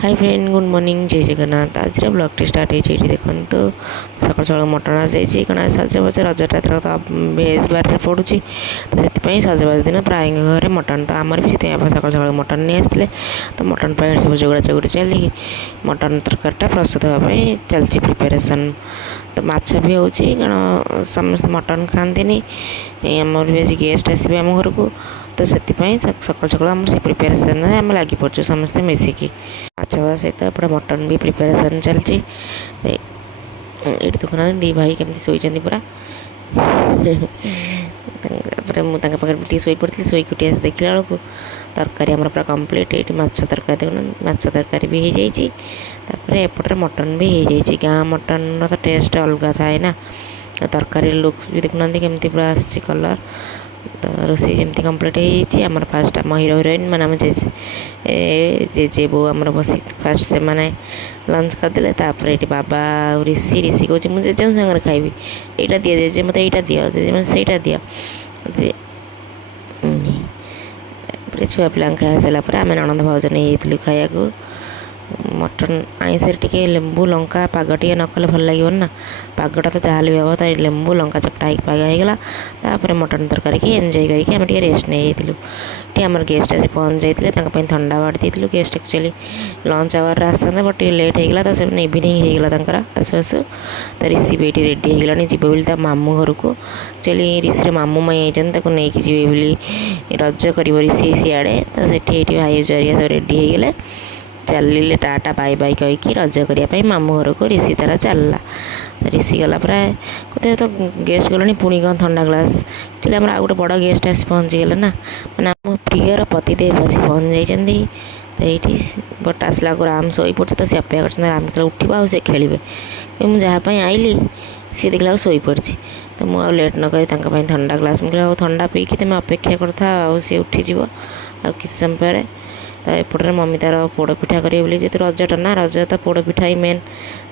Hi friend good morning जय जगन्नाथ आज blog T start हो देखो सकाल सकाल मटन आसी कण सजबाज रजटा तो भेज बार पड़ू तो से सजबाज दिन प्राय घर मटन तो आमर भी सकाल सकाल मटन नहीं आसते तो मटन पर सब जोड़ा जोगड़ी चली मटन तरकारीटा प्रस्तुत हाँपाई चलती प्रिपेरेसन तो माछ भी हो समस्त मटन खाती आमर भी आज गेस्ट आसवे आम घर को तो से सकाल सकाल आम से प्रिपेरेसन आम लगी पड़ू समस्ते मिसिकी माछ सहित एपटे मटन भी प्रिपेरेसन चलती ये देखुना दी भाई केमती शोचती पूरा मुझे शोई पड़ी शोक उठी देखला बेलू तरकारी आम पूरा कम्प्लीट ये माछ तरकारी देखना माछ तरकारी भी हो जाए एपटे मटन भी हो जाए गाँ मटन तो टेस्ट अलग थाए ना तरकारी लुक्स भी देखुना केमती पूरा आस कलर तो रोषे जमी कम्प्लीट हो फास्ट आम हिरो हिरोइन मैंने आम जेजे बो आम बस फास्ट से मैंने लंच करदे ये बाबा ऋषि ऋषि कहे मुझे जेजे सागर खाइबी यहाँ दिए जेजे मत यहाँ दियो जेजे मत से दियो छुआ पिला खाई सारापर आम ननद भाज नहीं खाया मटन आईस टे लेंबू लंका पाग टे नकले भल लगे ना पागटा तो जहाँ भी हम तो लेंबू लंका चकटा पाग होगा मटन तरकारी की एंजॉय करके आम रेस्ट नहीं ये आम गेस्ट आसी पहुँच जाते ठंडा बाड़ी देलु गेस्ट एक्चुअली लंच आवर आसते बट लेट होगा तो से इवनिंग होगा आसु आसु तो ऋषि भी ये रेडी होगा जीव बोली मामू घर को एक्चुअली ऋषि मामू माई होती नहीं जी बोली रज कर ऋषि सियाड़े तो से भाई जरिया सब रेडी होगले चलिए टाटा बाय बाय कहीकि रज करने मामू घर को ऋषि तार चलला ऋषि गला प्राय कते तो गेस्ट गलानी पुणी कौन ठंडा ग्लास एक्चुअली आम आउ गोटे बड़ गेस्ट आसी पहुँचीगला ना मैंने आम प्रियर पतिदेव आसी पहुँच जाती तो ये बट आसला को राम शोई पड़े तो सी अपेक्षा कर राम जो उठा से खेलें मुझे जहाँपाई आईली सी देखला शोई पड़ी तो मुझे लेट न कही ठंडा ग्लास मुझे ठंडा पीकि तुम अपेक्षा करता सी उठीज कि समय पर तो एपटे मम्मी तार पोड़ पिठा करेंगे जेहतु रजटा ना रज तो पोड़ पिठा ही मेन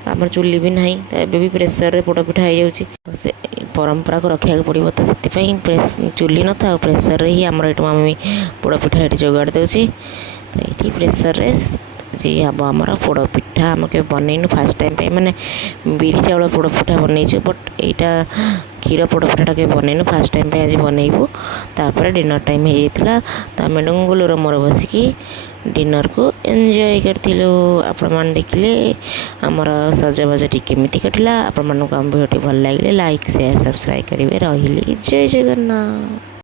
आम चुली भी ना तो एबी भी प्रेसर रे पोड़ पिठा हो से परंपरा को रखा पड़ो तो से चुली न था प्रेसर रे ही आमर ये मम्मी पोड़ पिठा ये जोगाड़ दूसरी तो ये प्रेसर रे जी हम आमर पोड़ पिठा आम के बनईनु फास्ट टाइम पे मैंने बिरी चाउल पोड़ पिठा बनईचु बट यहाँ क्षीर पोड़ पिठाटा के बनईनु फास्ट टाइम पे आज बनईबू तापर डिनर टाइम होता तो आम डुंगुलर मोर बसिकी डिनर को एंजॉय करथिलु आपण मान देखिले आमर सजबाज टी केमिति कटिला आपण मानक आम वीडियो भल लागिले लाइक शेयर सब्सक्राइब करेंगे रही जय जगन्नाथ।